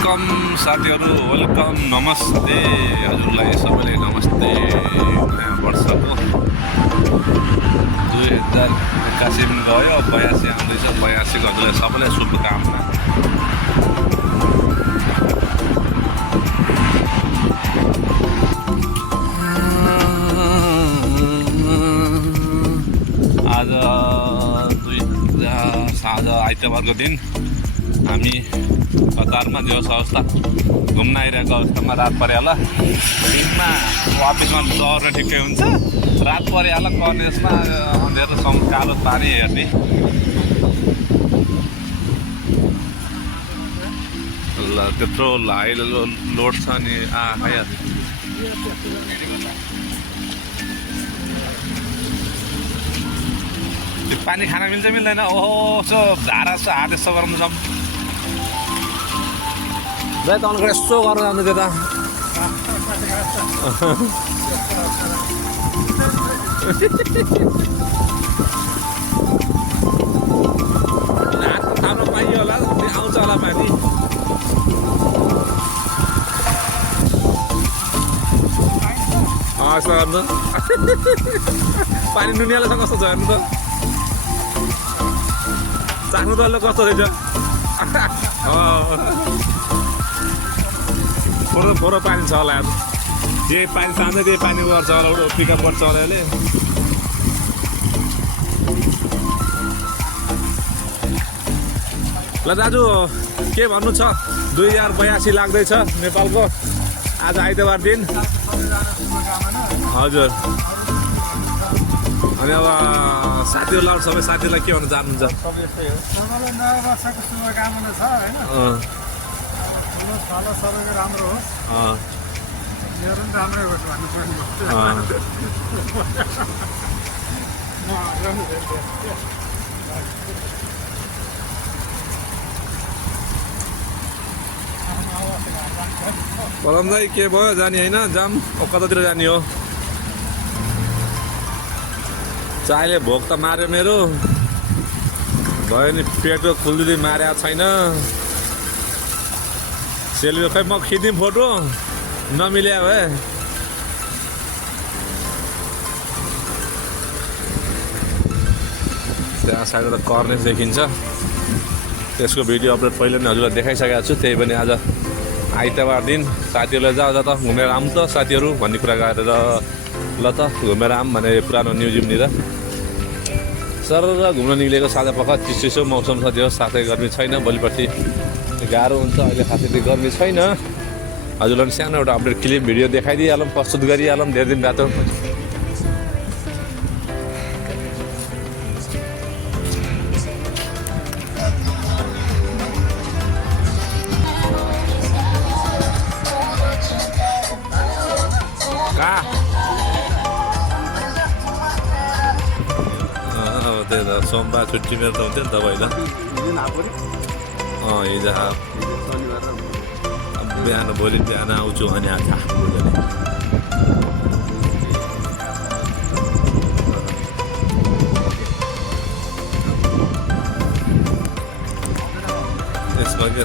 Welcome साथीहरू, welcome, नमस्ते हजुरलाई सबैले नमस्ते। नयाँ वर्षको 2081 गयो, 82 आउँदैछ। 82 हजुरलाई सबैलाई शुभकामना। आज आइतबारको दिन हामी हतारमा जो अवस्था घुम्न आइरहेको अवस्थामा रात परेला। दिनमा अफिसमा चढ्न ठिकै हुन्छ, रात परेला कलेजमा अँध्यारो कालो पानी हेर्ने। ल त्यत्रो हाई लोड छ नि खाइहाल्छ। त्यो पानी खान मिल्छ मिल्दैन? ओहो यसो झारा यसो हात यस्तो गराउनु जाऊँ भाइ, तपाईँको यसो गरेर जानु त्यो त। हात थाप्न पाइयो होला, आउँछ होला पानी। यस्तो गर्नु पानी नुनियालोसँग कस्तो छ हेर्नु त, चाख्नु त कस्तो रहेछ। फोरो पानी छ होला, जे पानी चाहन्छ त्यही पानी गर्छ होला, पिकअप गर्छ होला यसले। ल दाजु के भन्नु छ? 2082 लाग्दैछ नेपालको आज आइतबार दिन। हजुर, अनि अब साथीहरूलाई सबै साथीहरूलाई के भन्नु चाहनुहुन्छ? सबैलाई नयाँ वर्षको शुभकामना छ होइन। सबैको राम्रो होस्, मेरो पनि राम्रै होस् भन्नु पर्ने। पदम दाइ के भयो, जाने होइन? जाम कतातिर जाने हो? चायले भोक त मार्यो मेरो, भयो नि पेटको खुल्दी मारेको छैन। सेल्फी खै म खिचिदिउँ फोटो, नमिल्या भए। त्यहाँ साइड कर्नेस देखिन्छ, त्यसको भिडियो अपलोड पहिले नै हजुरलाई देखाइसकेको छु। त्यही पनि आज आइतबार दिन साथीहरूलाई जा त घुमेर आऊँ त साथीहरू भन्ने कुरा गरेर ल त घुमेर आऊँ भने पुरानो न्युजिमनिर सर घुम्न निक्लेको। साझा पख चिसो मौसम छ, त्यो साथै गर्मी छैन। भोलिपर्सि गाह्रो हुन्छ, अहिले खासै त्यो गर्मी छैन। हजुरलाई पनि सानो एउटा अपडेट क्लिप भिडियो देखाइदिइहालौँ, प्रस्तुत गरिहालौँ। धेरै दिन बाटो त्यही त सोमबार छुट्टी मेरो त हुन्थ्यो नि त पहिला। हिजो बिहान भोलि बिहान आउँछु अनि आज यसमा के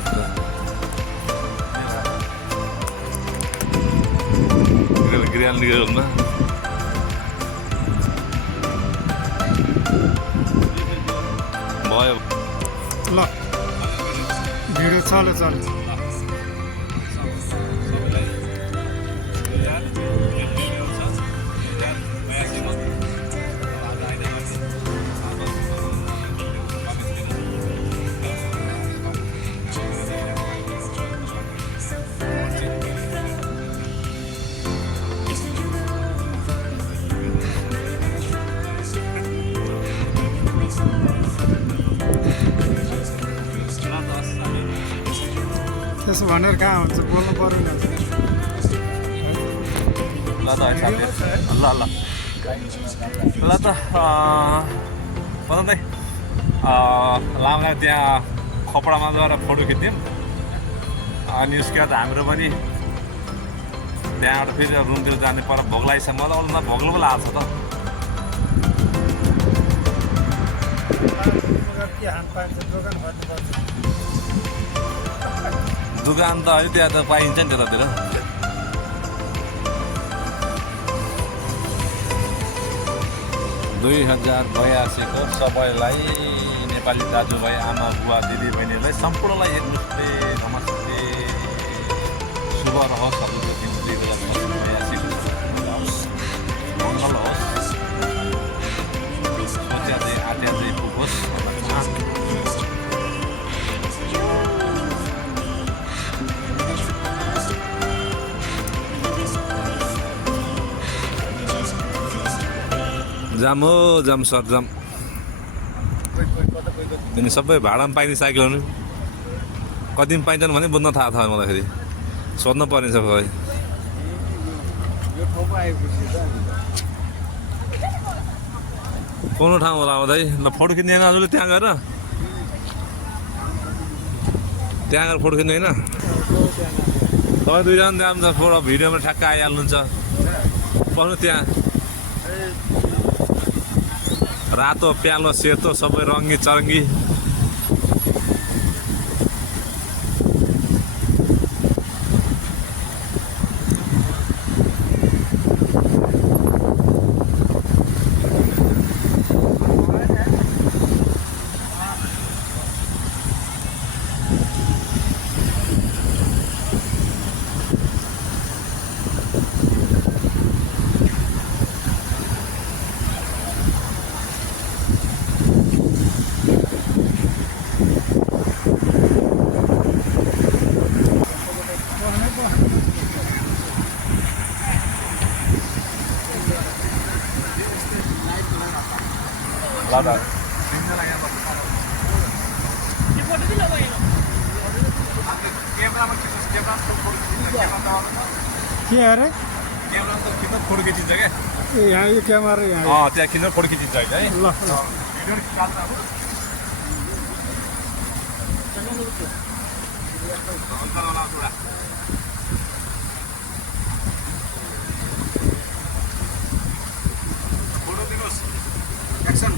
गिरिहाल्ने भयो। ल भिडियो चलो चलो। त्यसो भनेर कहाँ हुन्छ, बोल्नु पऱ्यो नि। ल त ल ल ल त दाइ लामलाई त्यहाँ खपडामा गएर फोटो खिच्यौँ। अनि उसको बाद हाम्रो पनि त्यहाँबाट फेरि रुमतिर जाने पर भोक लागेछ। मलाई अरूमा भोक पो लाग्छ त। दुकान त है त्यहाँ त पाइन्छ नि त्यतातिर 2082 को सबैलाई नेपाली दाजुभाइ आमा बुवा दिदी बहिनीहरूलाई सम्पूर्णलाई हेर्नुले नमस्ते शुभ रहोस् हजुरको दिन 2082 मङ्गल होस् सोच्या चाहिँ आट्या चाहिँ पुगोस् जाम हो जाम सर जाम अनि सबै भाडामा पाइने साइकलहरू कतिमा पाइन्छन् भने बुझ्न थाहा छ मलाई फेरि सोध्न पर्ने छ खै कुन ठाउँ होला आउँदै ल फोटो खिच्ने होइन हजुरले त्यहाँ गएर फोटो खिच्ने होइन तपाईँ दुईजना जान्छ फोटो भिडियोमा ठ्याक्क आइहाल्नुहुन्छ बस्नु त्यहाँ रातो प्यालो सेतो सबै रङ्गी चरङ्गी के अरे क्यामेरा त खिच्न फोटो खिचिन्छ क्या यहाँ यो क्यामेरा यहाँ त्यहाँ खिच्न फोटो खिचिन्छ होइन है ल भिडियो निकाल्छ अब फोटो दिनुहोस् एक्सन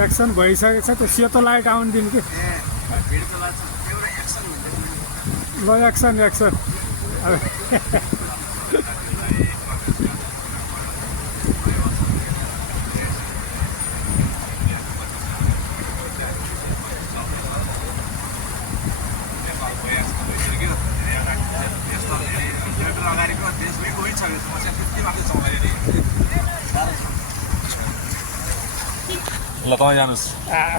एक्सन भइसकेको छ त्यो सेतो लाइट आउनु दिनु कि भिडियोको लाइट एउटा एक्सन ल एक्सन एक्सन अगाडिको देशमै गइसक्यो समस्या त्यति मात्रै चलाइदिने ल तपाईँ जानुहोस्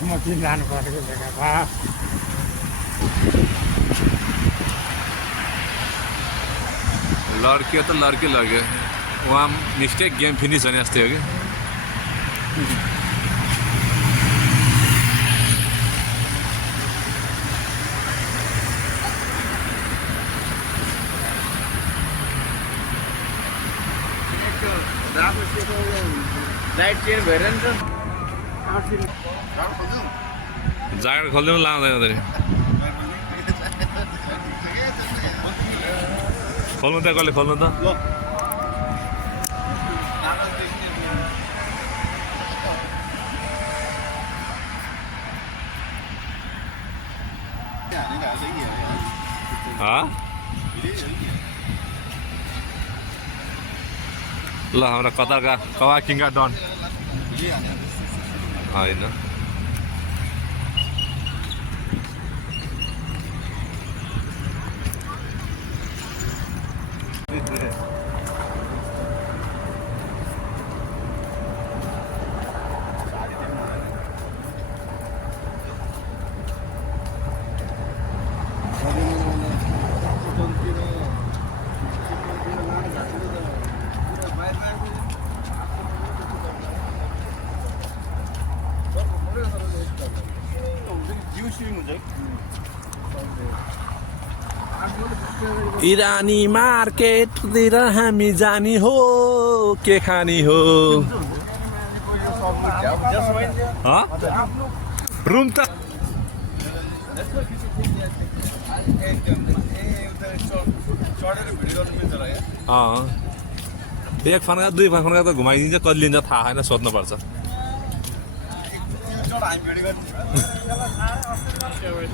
म किन जानु परेको जग्गा भा लड्कियो त लड्कियो वहाँ मिस्टेक गेम फिनिस भने जस्तै हो कि लाइट चेन्ज भएर नि त ज्याकेट खोलिदिनु लाउँदैन खोल्नु त कसले खोल्नु त ल हाम्रा कतारका कवा किङका डन होइन इरानी मार्केटतिर हामी जाने हो के खाने हो रुम त एक फर्का दुई फर्का त घुमाइदिन्छ कति लिन्छ थाहा छैन सोध्नुपर्छ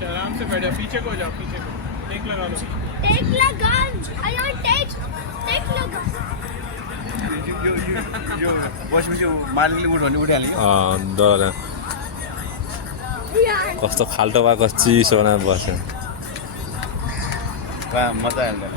आराम से बैठो पीछे को जाओ पीछे को Take the gun. I want take the gun. यो बसेपछि मालिकले उठ भने उठिहाल्यो डर Yeah. कस्तो खाल्टो भएको चिसो बनाएर बस्यो मजा आयो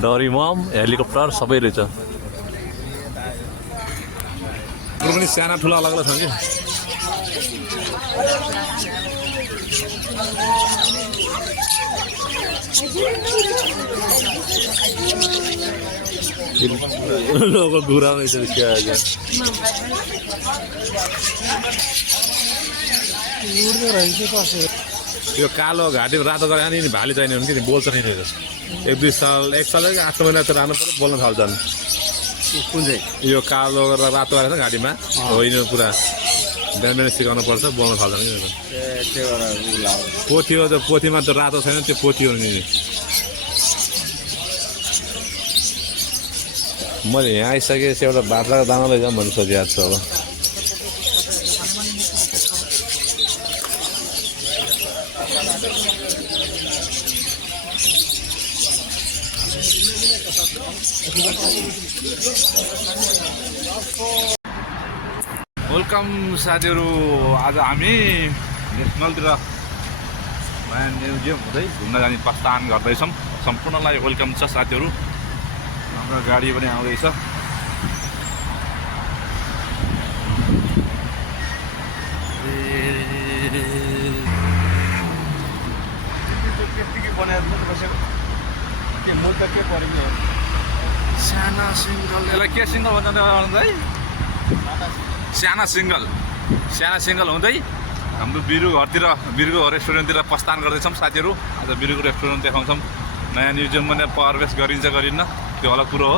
डरिमम हेलिकप्टर सबै रहेछ त्यो पनि साना ठुला अलग अलग छ कि लोगो घुरा रहेछ यो कालो घाँटीमा रातो गरे अनि भाले चाहिने हुन्छ नि बोल्छ नि एक दुई साल एक साल 8 महिना त राम्रो पऱ्यो बोल्न थाल्छन् कुन चाहिँ यो कालो गरेर रातो गरेर घाँटीमा हो यिनीहरू पुरा बिहान बिहान सिकाउनु पर्छ बोल्न थाल्छन् कि पोथी हो त्यो पोथीमा त रातो छैन त्यो पोथी हो नि मैले यहाँ आइसकेपछि एउटा बाख्राको दाना लैजाउँ भन्नु सोचिरहेको छु अब वेलकम साथीहरू आज हामी नेसनलतिर नयाँ म्युजियम हुँदै घुम्न जाने प्रस्थान गर्दैछौँ सम्पूर्णलाई वेलकम छ साथीहरू हाम्रो गाडी पनि आउँदैछ साना सिङ्गल यसलाई के सिङ्गल भन्छ है साना सिङ्गल हुँदै हाम्रो बिरु घरतिर रेस्टुरेन्टतिर प्रस्थान गर्दैछौँ साथीहरू आज बिरुको रेस्टुरेन्ट देखाउँछौँ नयाँ म्युजियम पनि प्रवेश गरिन्छ गरिन्न त्यो अलग कुरो हो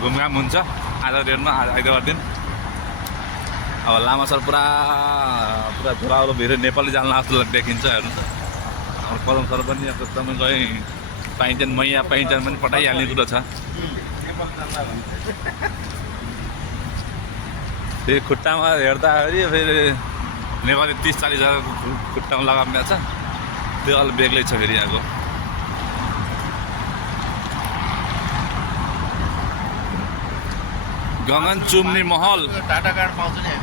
घुमघाम हुन्छ आज डेटमा आइतबार दिन अब लामासर पुरा झोराउलो भित्र नेपाली जान्ला जस्तो देखिन्छ हेर्नु त हाम्रो कदम सर पनि अब तपाईँको पाइन्छन् मैया पाइन्छन् पनि पठाइहाल्ने कुरो छ फेरि खुट्टामा हेर्दाखेरि फेरि नेपाली 30-40 हजार खुट्टामा लगाउने छ त्यो अलि बेग्लै छ फेरि यहाँको गगन चुम्नी महल टाटा कार्ड पाउँछ नि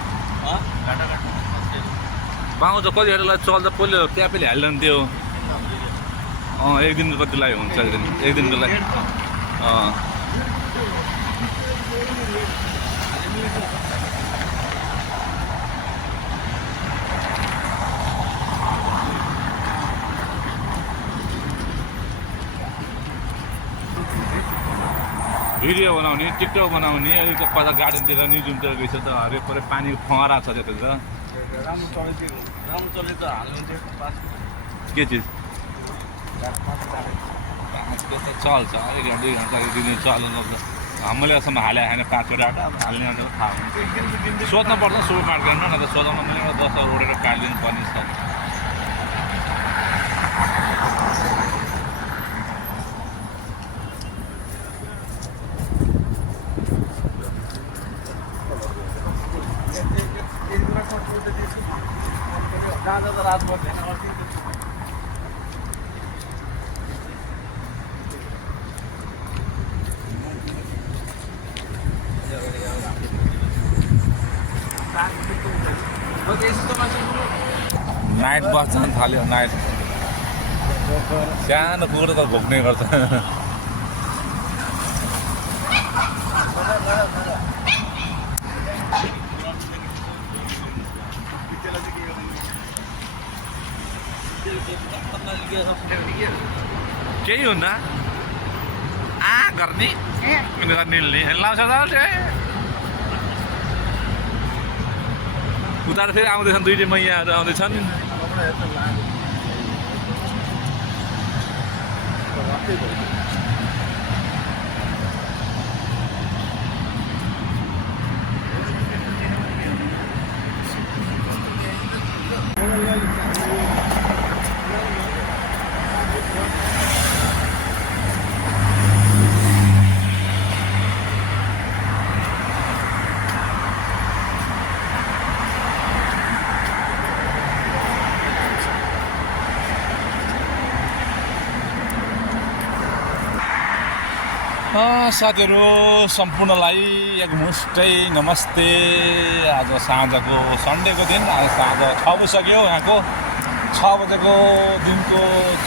पाउँछ कतिखेरलाई चल्छ पहिलो ट्यापैले हाल्दैन त्यो एक दिनको कतिलाई हुन्छ एक दिनको लागि भिडियो बनाउने टिकटक बनाउने अलिक कता गार्डनतिर न्युजियमतिर गएछ त हरेक परे पानीको फहरा छ त्यतातिर राम्रो चल्ने त हाल्नु के चिज चल्छ 1 घन्टा 2 घन्टा दिन चल्नु हामीले असम्म हाले होइन 5 वटा हाल्ने अन्त थाहा हुन्छ सोध्न पर्छ सुपर मार्केटमा न त सोध्न मैले 10 रोडेर काटिदिनु पर्ने छ रात पर्दैन नाइट बस जान थाल्यो नाइट सानो कुकुर त भोग्ने गर्छ केही हुन्न गर्ने निल्ने लाउँछ उता फेरि आउँदैछन् दुईटै मैयाहरू आउँदैछन् साथीहरू सम्पूर्णलाई एकमुष्टै नमस्ते। आज साँझको सन्डेको दिन आज साँझ 6 बजिसक्यो। यहाँको 6 बजेको दिनको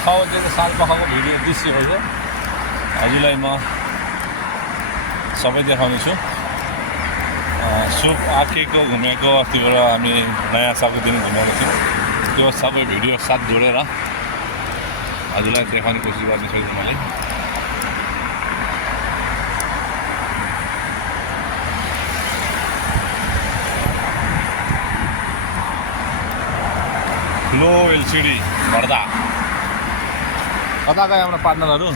6 बजेको सालपखको भिडियो दृश्य हो यो। हजुरलाई म सबै देखाउने छु। सुप आँखीको घुमेको अस्तिबाट हामी नयाँ सालको दिन घुमेको थियौँ। त्यो सबै भिडियो साथ जोडेर हजुरलाई देखाउने कोसिस गर्ने छु मैले। लो एलसिडी पर्दा कता गए हाम्रो पार्टनरहरू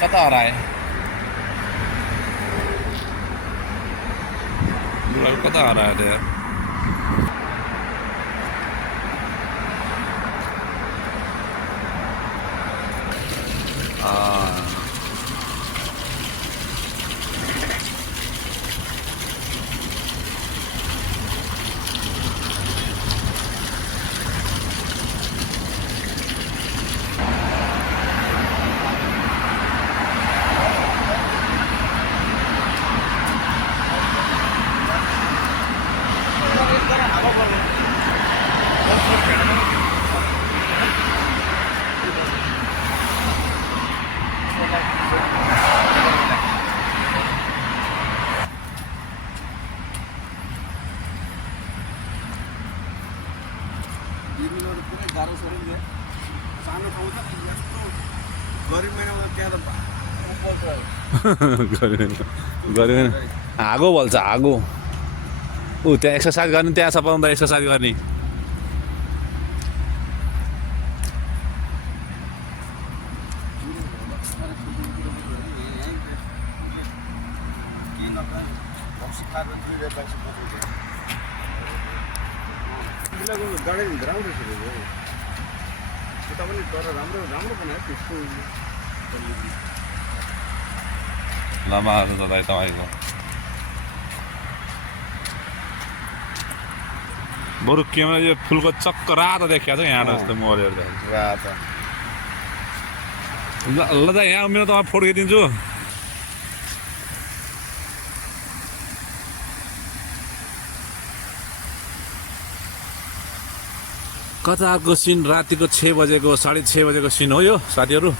कता हराए कता हरायो त्यहाँ गऱ्यो हागो भन्छ हागो ऊ त्यहाँ एक्सर्साइज गर्ने त्यहाँ छ पाउँदा एक्सर्साइज गर्ने लामाहरू त भाइ तपाईँको बरु क्यामेरा यो फुलको चक्क रातो देखिएको छ यहाँ जस्तो मोबाइलहरू रातो ल त यहाँ मेरो तपाईँ फोटो खिचिदिन्छु कताको सिन रातिको 6 बजेको 6:30 बजेको सिन हो यो साथीहरू।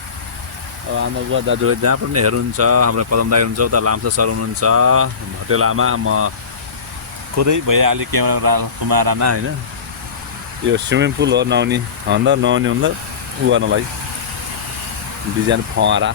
अब आमा बुवा दाजुभाइ जहाँ पनि हेर्नुहुन्छ हाम्रो पदम दाइ हुनुहुन्छ उता लाम्सा सर हुनुहुन्छ भटेलामा म खुदै भइहालेँ क्यामेरा कुमार राणा होइन। यो स्विमिङ पुल हो नुहाउने हुँदा उ गर्नलाई डिजाइन फुवारा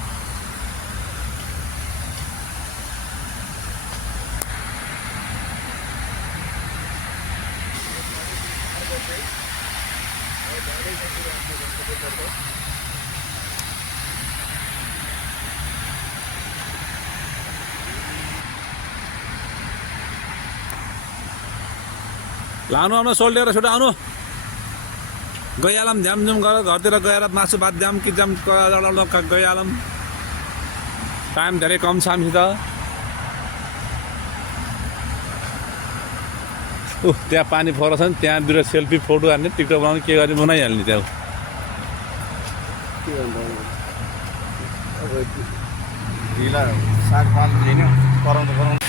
लानु आउनु सोल्टेर छोटो आउनु गइहालौँ झ्यामझुम गरेर घरतिर गएर मासु भात जाम कि जाम गइहालौँ टाइम धेरै कम छ हामीसित। त्यहाँ पानी फरेको छ नि त्यहाँतिर सेल्फी फोटो हान्ने टिकटक बनाउने के गर्ने बनाइहाल्ने त्यहाँ सागपात होइन कराउँदा